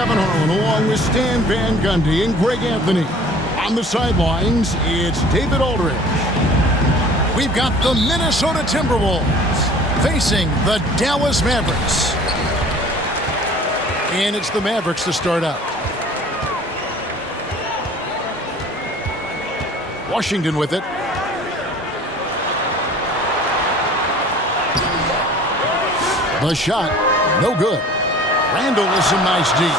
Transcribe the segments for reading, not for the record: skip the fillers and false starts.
Kevin Harlan along with Stan Van Gundy and Greg Anthony. On the sidelines, it's David Aldridge. We've got the Minnesota Timberwolves facing the Dallas Mavericks. And it's the Mavericks to start out. Washington with it. The shot, no good. Randall with some nice D.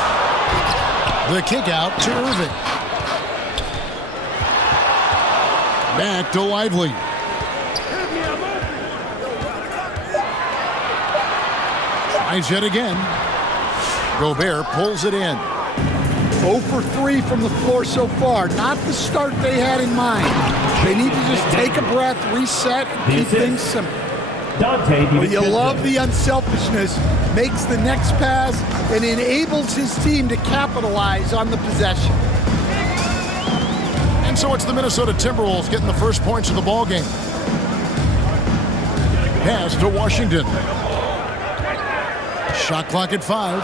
The kick out to Irving. Back to Lively. Tries yet again. Gobert pulls it in. 0 for 3 from the floor so far. Not the start they had in mind. They need to just take a breath, reset, and keep things simple. Well, you love the unselfishness. Makes the next pass and enables his team to capitalize on the possession. And so it's the Minnesota Timberwolves getting the first points of the ball game. Pass to Washington. Shot clock at 5.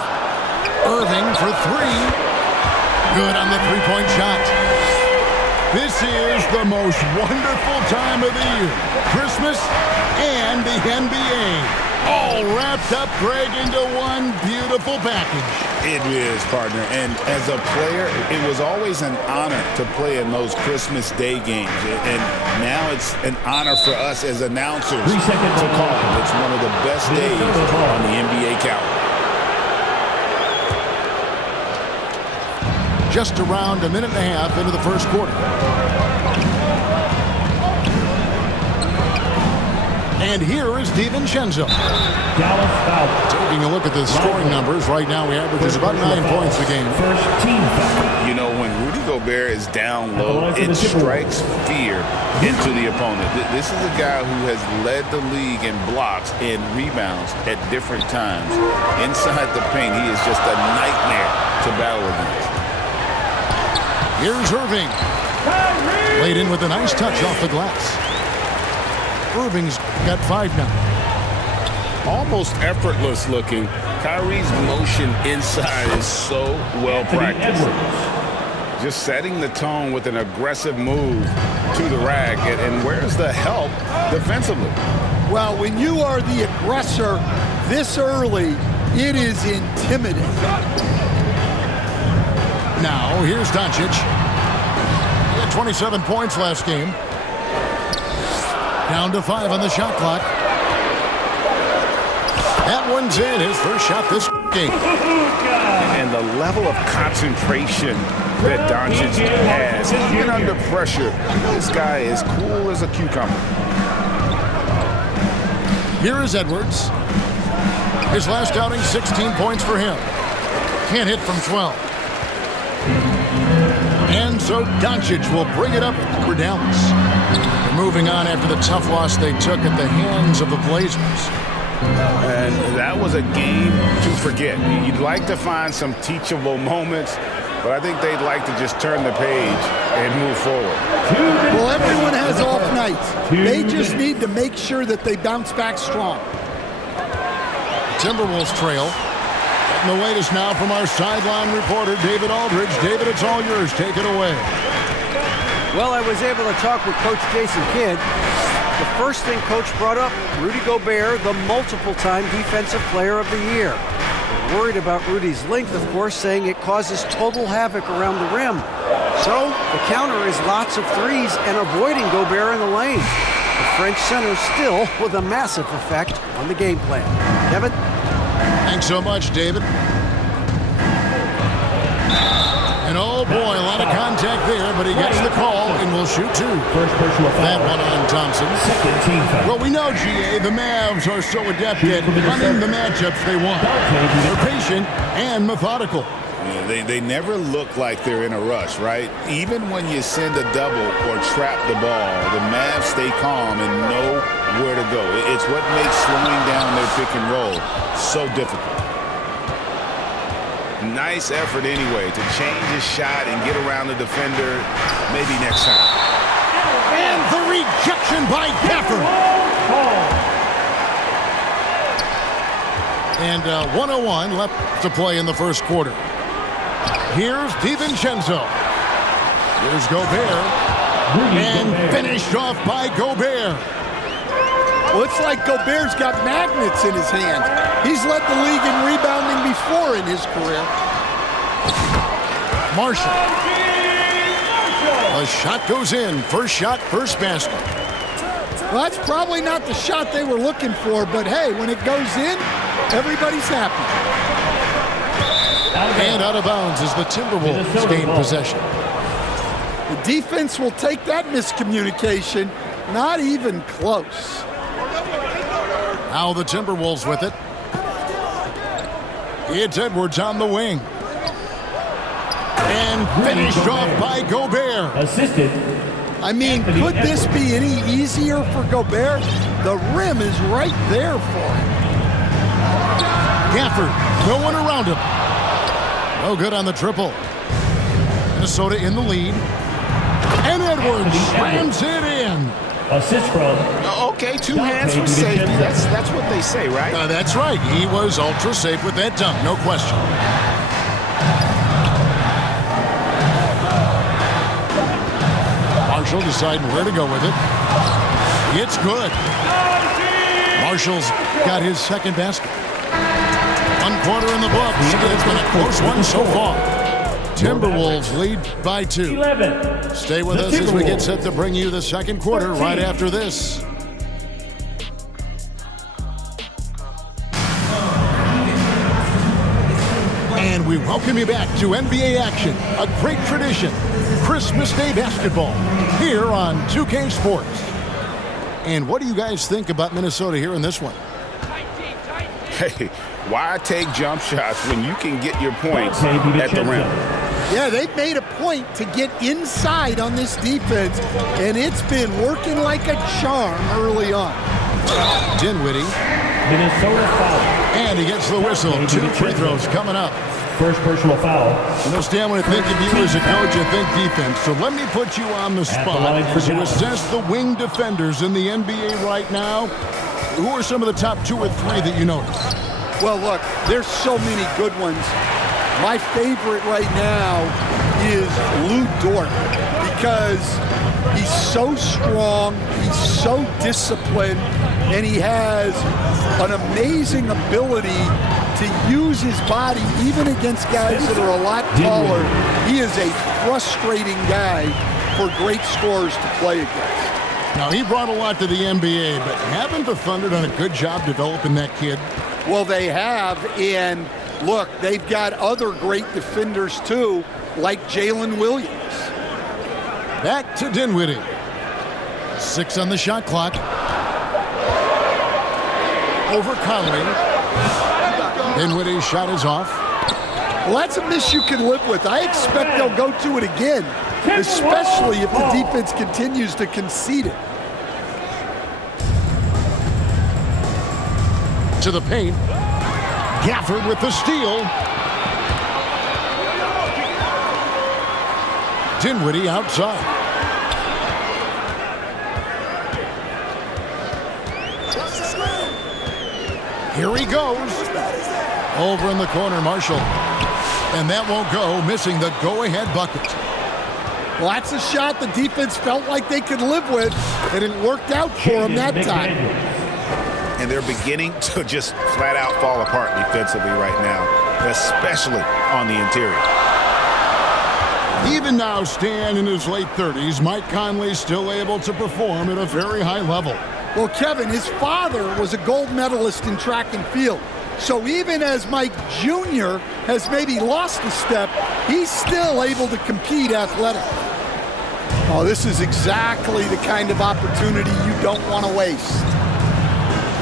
Irving for 3. Good on the three-point shot. This is the most wonderful time of the year. Christmas and the NBA. All wrapped up, Greg, into one beautiful package. It is, partner. And as a player, it was always an honor to play in those Christmas Day games. And now it's an honor for us as announcers to call them. It's one of the best days on the NBA calendar. Just around a minute and a half into the first quarter. And here is DiVincenzo. Taking a look at the scoring numbers, right now he averages about 9 points a game. You know, when Rudy Gobert is down low, it strikes fear into the opponent. This is a guy who has led the league in blocks and rebounds at different times. Inside the paint, he is just a nightmare to battle against. Here's Irving. Laid in with a nice touch off the glass. Irving's got 5 now. Almost effortless looking. Kyrie's motion inside is so well practiced. Just setting the tone with an aggressive move to the rack. And where's the help defensively? Well, when you are the aggressor this early, it is intimidating. Now, here's Doncic. He had 27 points last game. Down to 5 on the shot clock. That one's in. His first shot this game. And the level of concentration that Doncic has, even under pressure, this guy is cool as a cucumber. Here is Edwards. His last outing, 16 points for him. Can't hit from 12. And so Doncic will bring it up for Dallas. They're moving on after the tough loss they took at the hands of the Blazers. And that was a game to forget. You'd like to find some teachable moments, but I think they'd like to just turn the page and move forward. Well, everyone has off nights. They just need to make sure that they bounce back strong. Timberwolves trail. And the latest now from our sideline reporter, David Aldridge. David, it's all yours. Take it away. Well, I was able to talk with Coach Jason Kidd. The first thing Coach brought up, Rudy Gobert, the multiple-time Defensive Player of the Year. We're worried about Rudy's length, of course, saying it causes total havoc around the rim. So the counter is lots of threes and avoiding Gobert in the lane. The French center still with a massive effect on the game plan. Kevin? Thanks so much, David. And oh boy, a lot of contact there, but he gets the call and will shoot 2. That one on Thompson. Well, we know, GA, the Mavs are so adept at running the matchups they want. They're patient and methodical. Yeah, they never look like they're in a rush, right? Even when you send a double or trap the ball, the Mavs stay calm and know where to go. It's what makes slowing down their pick and roll so difficult. Nice effort anyway to change his shot and get around the defender maybe next time. And the rejection by Gafford. And 101 left to play in the first quarter. Here's DiVincenzo. Here's Gobert. And finished off by Gobert. Well, it's like Gobert's got magnets in his hands. He's led the league in rebounding before in his career. Marshall. A shot goes in. First shot, first basket. Well, that's probably not the shot they were looking for, but hey, when it goes in, everybody's happy. And out of bounds as the Timberwolves gain possession. The defense will take that miscommunication. Not even close. Now the Timberwolves with it. It's Edwards on the wing. And finished off by Gobert. Assisted. I mean, could this be any easier for Gobert? The rim is right there for him. Gafford going around him. No good on the triple. Minnesota in the lead. And Edwards slams it in. Assist from. Okay, two hands for safety. That's what they say, right? That's right. He was ultra safe with that dunk, no question. Marshall deciding where to go with it. It's good. Marshall's got his second basket. 1 quarter in the books. It's been a close one so far. Timberwolves lead by 2. 11. Stay with us as we get set to bring you the second quarter right after this. And we welcome you back to NBA action, a great tradition, Christmas Day basketball, here on 2K Sports. And what do you guys think about Minnesota here in this one? Hey, why take jump shots when you can get your points at the rim? Yeah, they've made a point to get inside on this defense, and it's been working like a charm early on. Dinwiddie. Minnesota foul. And he gets the whistle. 2 free throws coming up. First personal foul. You know, Stan, when I think of you as a coach, I think defense. So let me put you on the spot to assess the wing defenders in the NBA right now. Who are some of the top 2 or 3 that you notice? Well, look, there's so many good ones. My favorite right now is Lou Dort because he's so strong, he's so disciplined, and he has an amazing ability to use his body even against guys that are a lot taller. He is a frustrating guy for great scorers to play against. Now, he brought a lot to the NBA, but haven't the Thunder done a good job developing that kid? Well, they have, and look, they've got other great defenders too, like Jalen Williams. Back to Dinwiddie. 6 on the shot clock. Over Conley. Dinwiddie's shot is off. Well, that's a miss you can live with. I expect they'll go to it again, especially if the defense continues to concede it. To the paint. Gafford with the steal. Dinwiddie outside. Here he goes. Over in the corner, Marshall. And that won't go, missing the go-ahead bucket. Well, that's a shot the defense felt like they could live with, and it worked out for them that time. And they're beginning to just flat out fall apart defensively right now, especially on the interior. Even now, Stan in his late 30s, Mike Conley's still able to perform at a very high level. Well, Kevin, his father was a gold medalist in track and field. So even as Mike Jr. has maybe lost a step, he's still able to compete athletically. Oh, this is exactly the kind of opportunity you don't want to waste.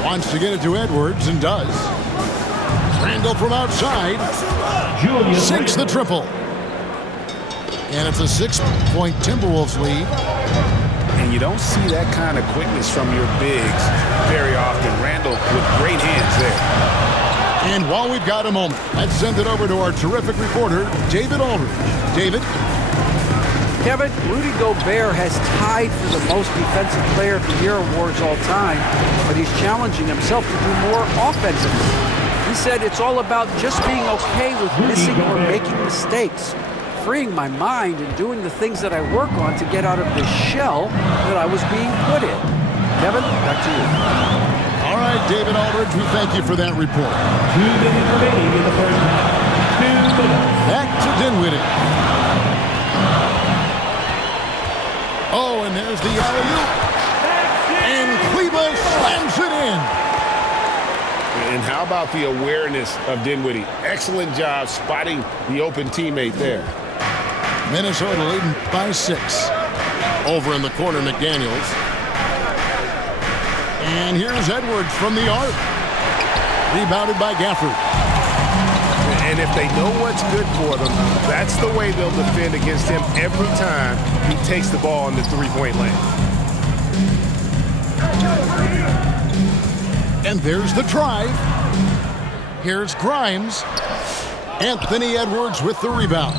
Wants to get it to Edwards and does. Randall from outside. Sinks the triple. And it's a 6-point Timberwolves lead. And you don't see that kind of quickness from your bigs very often. Randall with great hands there. And while we've got a moment, let's send it over to our terrific reporter, David Aldridge. David? Kevin, Rudy Gobert has tied for the most Defensive Player of the Year awards all time, but he's challenging himself to do more offensively. He said it's all about just being okay with missing or making mistakes, freeing my mind and doing the things that I work on to get out of this shell that I was being put in. Kevin, back to you. All right, David Aldridge, we thank you for that report. 2 minutes remaining in the first half. 2 minutes. Back to Dinwiddie. Oh, and there's the alley-oop. And Kleba slams it in. And how about the awareness of Dinwiddie? Excellent job spotting the open teammate there. Minnesota leading by 6. Over in the corner, McDaniels. And here's Edwards from the arc. Rebounded by Gafford. And if they know what's good for them, that's the way they'll defend against him every time he takes the ball in the three-point lane. And there's the drive. Here's Grimes. Anthony Edwards with the rebound.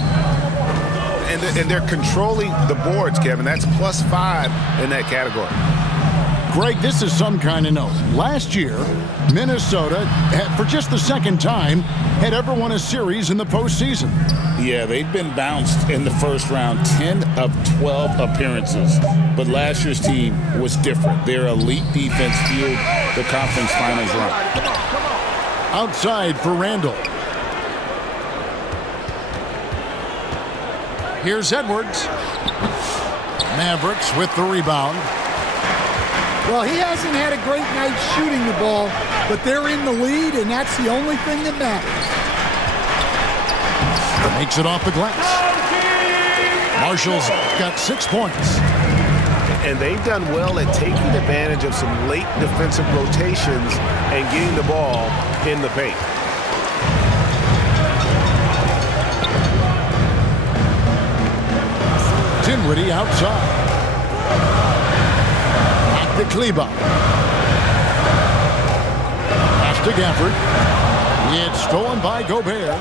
And they're controlling the boards, Kevin. That's +5 in that category. Greg, this is some kind of note. Last year, Minnesota, for just the second time, had ever won a series in the postseason. Yeah, they've been bounced in the first round, 10 of 12 appearances. But last year's team was different. Their elite defense fueled the conference finals run. Outside for Randall. Here's Edwards. Mavericks with the rebound. Well, he hasn't had a great night shooting the ball, but they're in the lead, and that's the only thing that matters. Makes it off the glass. Marshall's got 6 points. And they've done well at taking advantage of some late defensive rotations and getting the ball in the paint. Dinwiddie outside. Back to Kleba. Pass to Gafford. It's stolen by Gobert.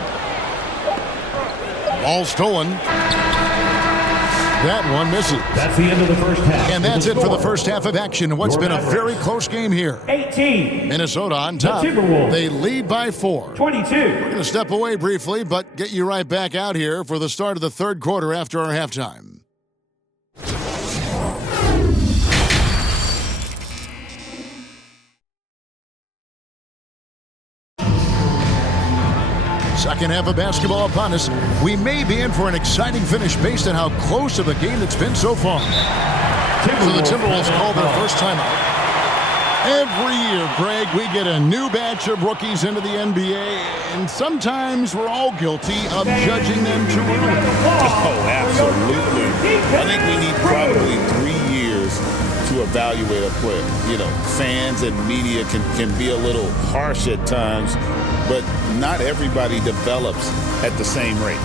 Ball stolen. That one misses. That's the end of the first half. And that's it for the first half of action in what's been a very close game here. 18. Minnesota on top. The Timberwolves. They lead by 4. 22. We're going to step away briefly, but get you right back out here for the start of the third quarter after our halftime. Second half of basketball upon us. We may be in for an exciting finish based on how close of a game it's been so far. So the Timberwolves call their first timeout. Every year, Greg, we get a new batch of rookies into the NBA, and sometimes we're all guilty of judging them too early. Oh, absolutely. I think we need probably 3 years to evaluate a player. You know, fans and media can be a little harsh at times, but not everybody develops at the same rate.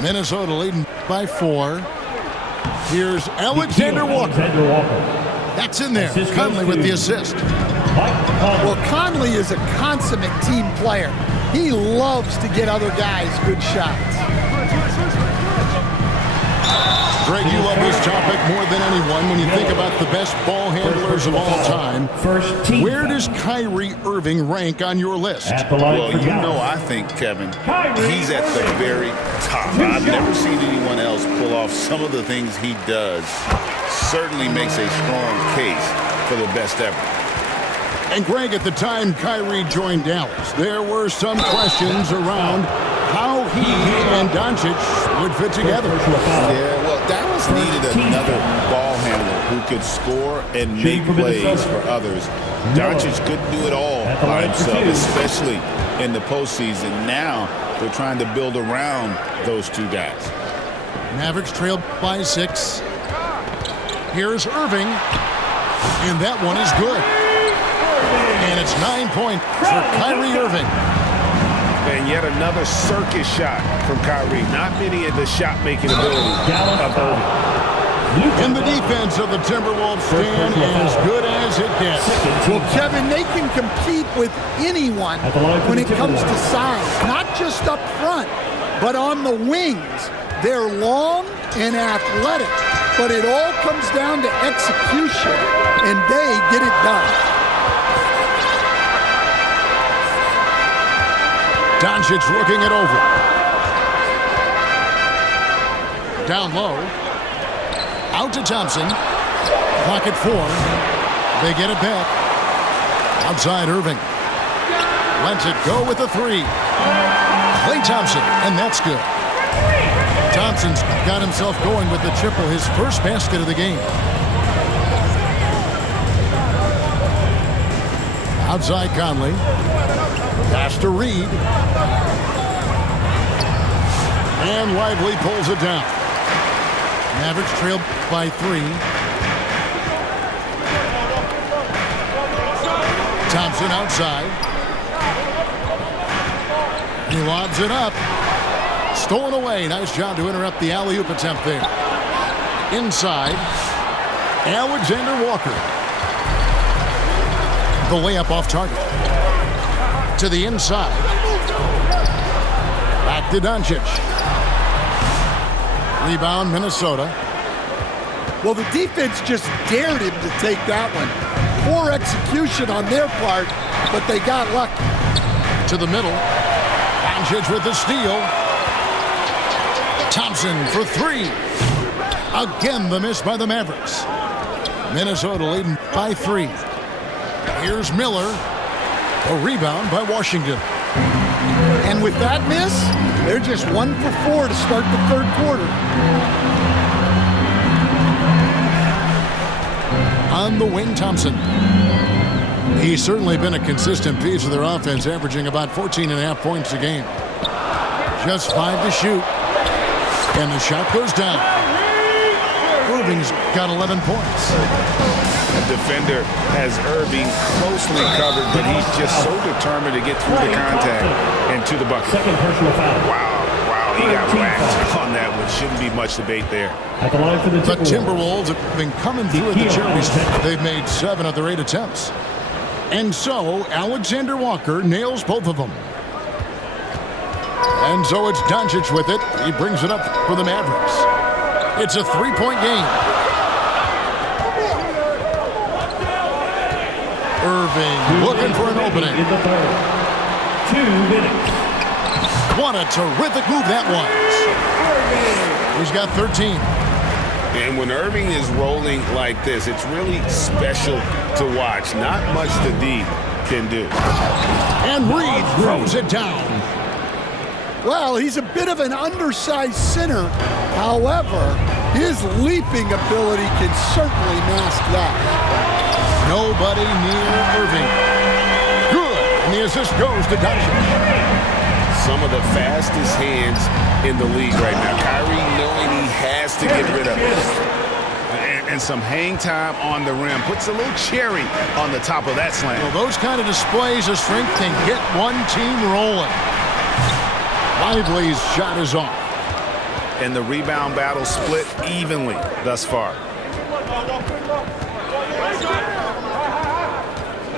Minnesota leading by 4. Here's Alexander Walker. That's in there. Conley with the assist. Well, Conley is a consummate team player. He loves to get other guys good shots. Greg, you love this topic more than anyone when you think about the best ball handlers of all time. Where does Kyrie Irving rank on your list? Well, you know, I think, Kevin, he's at the very top. I've never seen anyone else pull off some of the things he does. Certainly makes a strong case for the best ever. And Greg, at the time Kyrie joined Dallas, there were some questions around how he and Doncic would fit together. Yeah, well, Dallas needed another ball handler who could score and make plays for others. Doncic couldn't do it all by himself, especially in the postseason. Now they're trying to build around those two guys. Mavericks trailed by 6. Here's Irving, and that one is good. And it's 9 points for Kyrie Irving. And yet another circus shot from Kyrie. Not many of the shot-making ability of Irving. And the defense of the Timberwolves stand as good as it gets. Well, Kevin, they can compete with anyone when it comes to size. Not just up front, but on the wings. They're long and athletic, but it all comes down to execution, and they get it done. Doncic looking it over. Down low. Out to Thompson. Clock at 4. They get it back. Outside Irving. Lets it go with a 3. Klay Thompson, and that's good. Thompson's got himself going with the triple, his first basket of the game. Outside Conley. Pass to Reed. And Lively pulls it down. Mavericks trail by 3. Thompson outside. He lobs it up. Stolen away. Nice job to interrupt the alley-oop attempt there. Inside. Alexander Walker. The layup off target. To the inside. Back to Doncic. Rebound, Minnesota. Well, the defense just dared him to take that one. Poor execution on their part, but they got lucky. To the middle. Doncic with the steal. Thompson for 3. Again, the miss by the Mavericks. Minnesota leading by 3. Here's Miller. A rebound by Washington. And with that miss, they're just 1 for 4 to start the third quarter. On the wing, Thompson. He's certainly been a consistent piece of their offense, averaging about 14.5 points a game. Just 5 to shoot. And the shot goes down. Irving's got 11 points. The defender has Irving closely covered, but he's just so determined to get through the contact and to the bucket. Second personal foul. Wow, he got whacked on that one. Shouldn't be much debate there. At the line for the Timberwolves have been coming through at the charity stripe. They've made 7 of their 8 attempts. And so, Alexander Walker nails both of them. And so it's Doncic with it. He brings it up for the Mavericks. It's a 3-point game. Irving looking for an opening. In the third. 2 minutes. What a terrific move that was. He's got 13. And when Irving is rolling like this, it's really special to watch. Not much the D can do. And Reed throws it down. Well, he's a bit of an undersized center. However, his leaping ability can certainly mask that. Nobody near Irving. Good. And the assist goes to Doncic. Some of the fastest hands in the league right now. Kyrie knowing he has to get rid of it. And some hang time on the rim. Puts a little cherry on the top of that slam. Well, those kind of displays of strength can get one team rolling. Lively's shot is off. And the rebound battle split evenly thus far.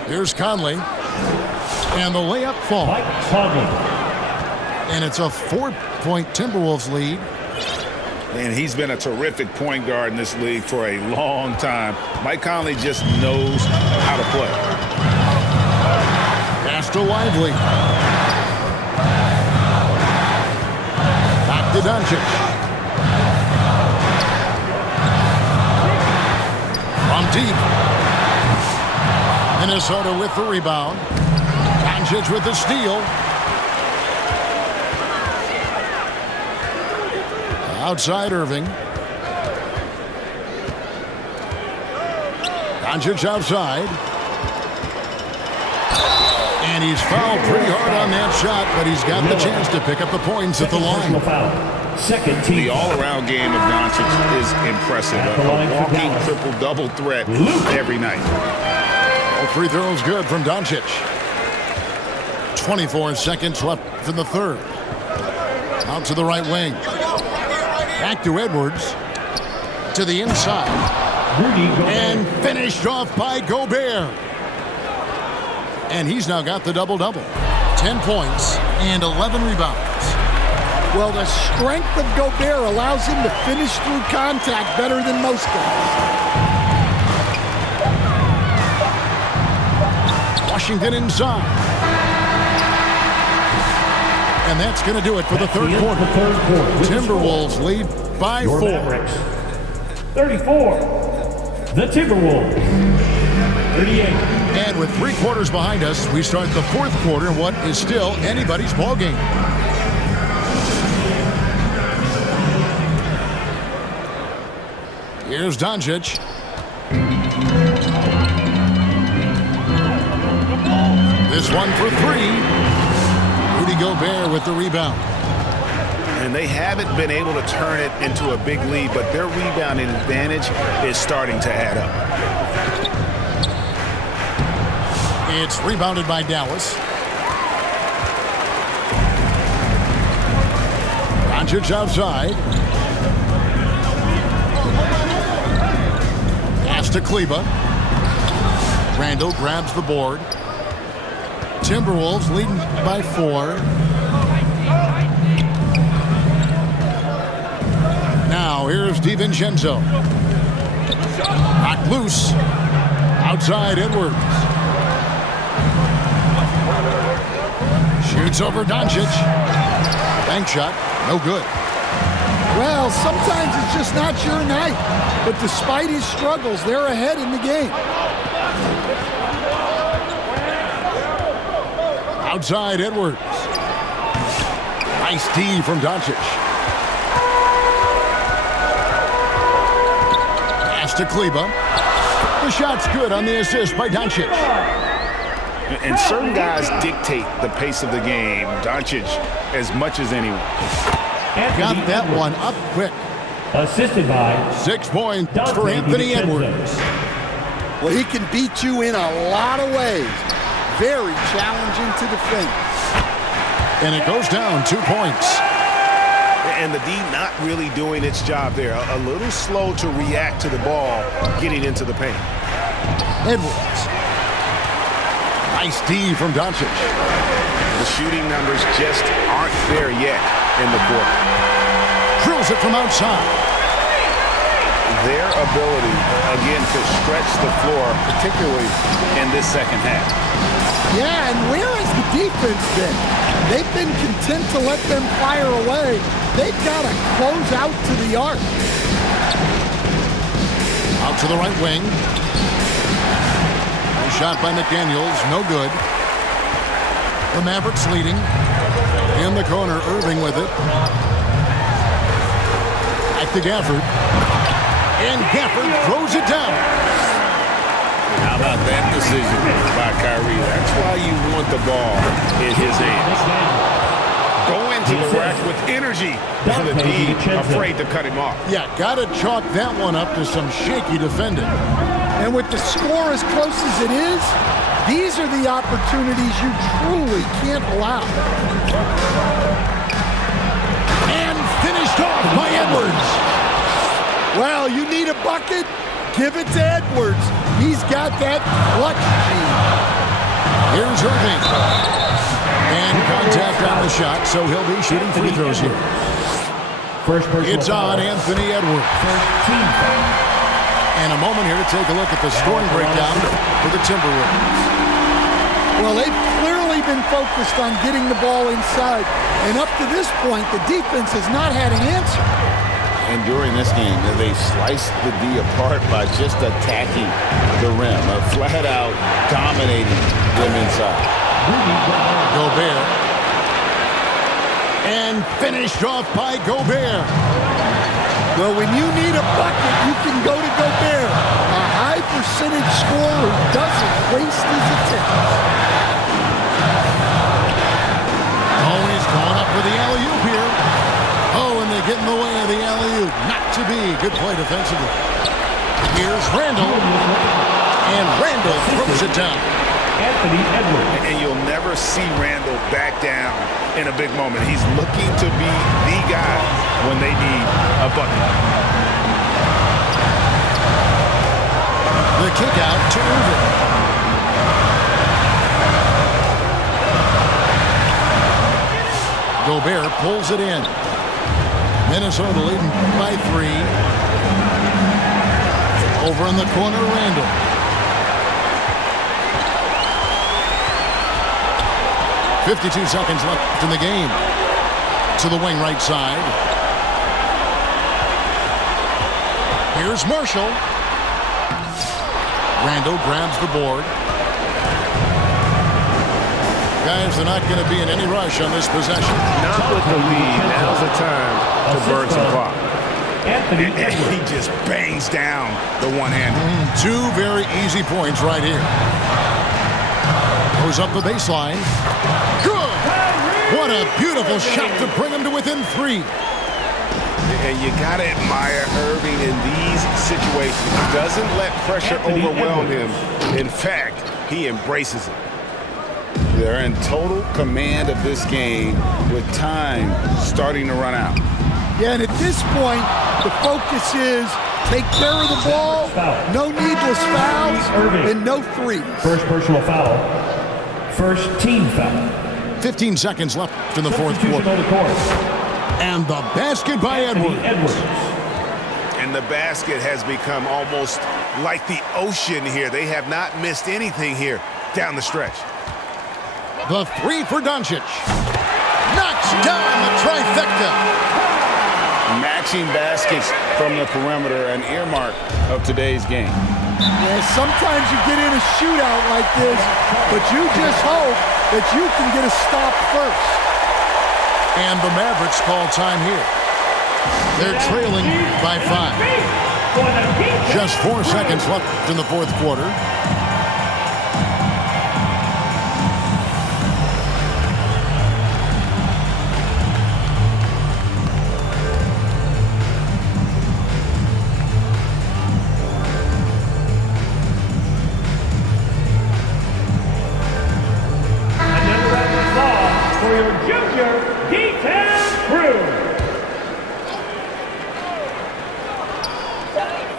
Here's Conley. And the layup falls. Mike Conley. And it's a 4-point Timberwolves lead. And he's been a terrific point guard in this league for a long time. Mike Conley just knows how to play. Pass to Lively. Back to Doncic. From deep. Minnesota with the rebound. Doncic with the steal. Outside Irving. Doncic outside. And he's fouled pretty hard on that shot, but he's got the chance to pick up the points at the line. Second team. The all-around game of Doncic is impressive. A walking triple-double threat every night. All 3 throws good from Doncic. 24 seconds left in the third. Out to the right wing. Back to Edwards. To the inside. And finished off by Gobert. And he's now got the double-double. 10 points and 11 rebounds. Well, the strength of Gobert allows him to finish through contact better than most guys. Washington inside. And that's going to do it for the third quarter. Timberwolves lead by 4. Mavericks, 34. The Timberwolves, 38. And with 3 quarters behind us, we start the fourth quarter in what is still anybody's ball game. Here's Doncic. This one for 3. Rudy Gobert with the rebound. And they haven't been able to turn it into a big lead, but their rebounding advantage is starting to add up. It's rebounded by Dallas. Doncic outside. Pass to Kleba. Randall grabs the board. Timberwolves leading by 4. Now here's DiVincenzo. Knocked loose. Outside Edwards. Shoots over Doncic. Bank shot. No good. Well, sometimes it's just not your night. But despite his struggles, they're ahead in the game. Outside Edwards. Nice D from Doncic. Pass to Kleba. The shot's good on the assist by Doncic. And certain guys dictate the pace of the game. Doncic as much as anyone. Got that one up quick. Assisted by 6 points Dante for Anthony DiVincenzo. Edwards. Well, he can beat you in a lot of ways. Very challenging to defend. And it goes down 2 points. And the D not really doing its job there. A little slow to react to the ball getting into the paint. Edwards. Nice D from Doncic. The shooting numbers just aren't there yet in the quarter. Drills it from outside. Their ability, again, to stretch the floor, particularly in this second half. Yeah, and where has the defense been? They've been content to let them fire away. They've got to close out to the arc. Out to the right wing. Nice shot by McDaniels. No good. The Mavericks leading. In the corner, Irving with it. Back to Gafford. And Gafford throws it down. How about that decision by Kyrie? That's why you want the ball in his hands. Go into the rack with energy. To the D, afraid to cut him off. Yeah, got to chalk that one up to some shaky defending. And with the score as close as it is, these are the opportunities you truly can't allow. And finished off by Edwards. Well, you need a bucket? Give it to Edwards. He's got that clutch gene. Here's Irving. And contact on the shot, so he'll be shooting free throws here. It's on Anthony Edwards. And a moment here to take a look at the scoring breakdown for the Timberwolves. Well, they've clearly been focused on getting the ball inside. And up to this point, the defense has not had an answer. And during this game, they sliced the D apart by just attacking the rim, flat out dominating them inside. Gobert. And finished off by Gobert. Well, when you need a bucket, you can go to Gobert. A high percentage scorer who doesn't waste his attempts. Oh, he's going up for the alley-oop here. Oh, and they get in the way of the alley-oop. Not to be. Good play defensively. Here's Randall. And Randall throws it down. Anthony Edwards. And you'll never see Randall back down in a big moment. He's looking to be the guy when they need a bucket. The kick out to Irving. Gobert pulls it in. Minnesota leading by 3. Over in the corner, Randall. .52 seconds left in the game. To the wing right side. Here's Marshall. Randall grabs the board. Guys, they're not going to be in any rush on this possession. Not with the lead. Now's the time to burn some clock. Anthony He just bangs down the one-hander. 2 very easy points right here. Goes up the baseline. Good! What a beautiful shot to bring him to within 3. And you got to admire Irving in these situations. He doesn't let pressure overwhelm him. In fact, he embraces it. They're in total command of this game with time starting to run out. Yeah, and at this point, the focus is take care of the ball, no needless fouls, and no threes. First personal foul. First team foul. 15 seconds left in the fourth quarter. And the basket by Edwards. And the basket has become almost like the ocean here. They have not missed anything here down the stretch. The 3 for Doncic. Knocks down the trifecta. Matching baskets from the perimeter, an earmark of today's game. Yeah, sometimes you get in a shootout like this, but you just hope that you can get a stop first. And the Mavericks call time here. They're trailing by 5. Just 4 seconds left in the fourth quarter. For your junior D-Town crew.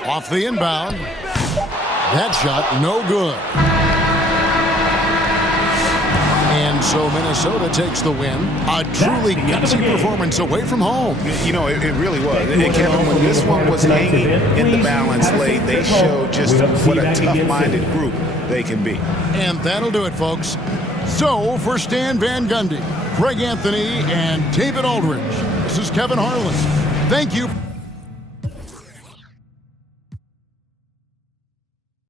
Off the inbound. That shot, no good. And so Minnesota takes the win. A truly gutsy performance away from home. You know, it really was. And Kevin, when this one was hanging in the balance late, they showed just what a tough-minded group they can be. And that'll do it, folks. So, for Stan Van Gundy, Craig Anthony, and David Aldridge, this is Kevin Harlan. Thank you.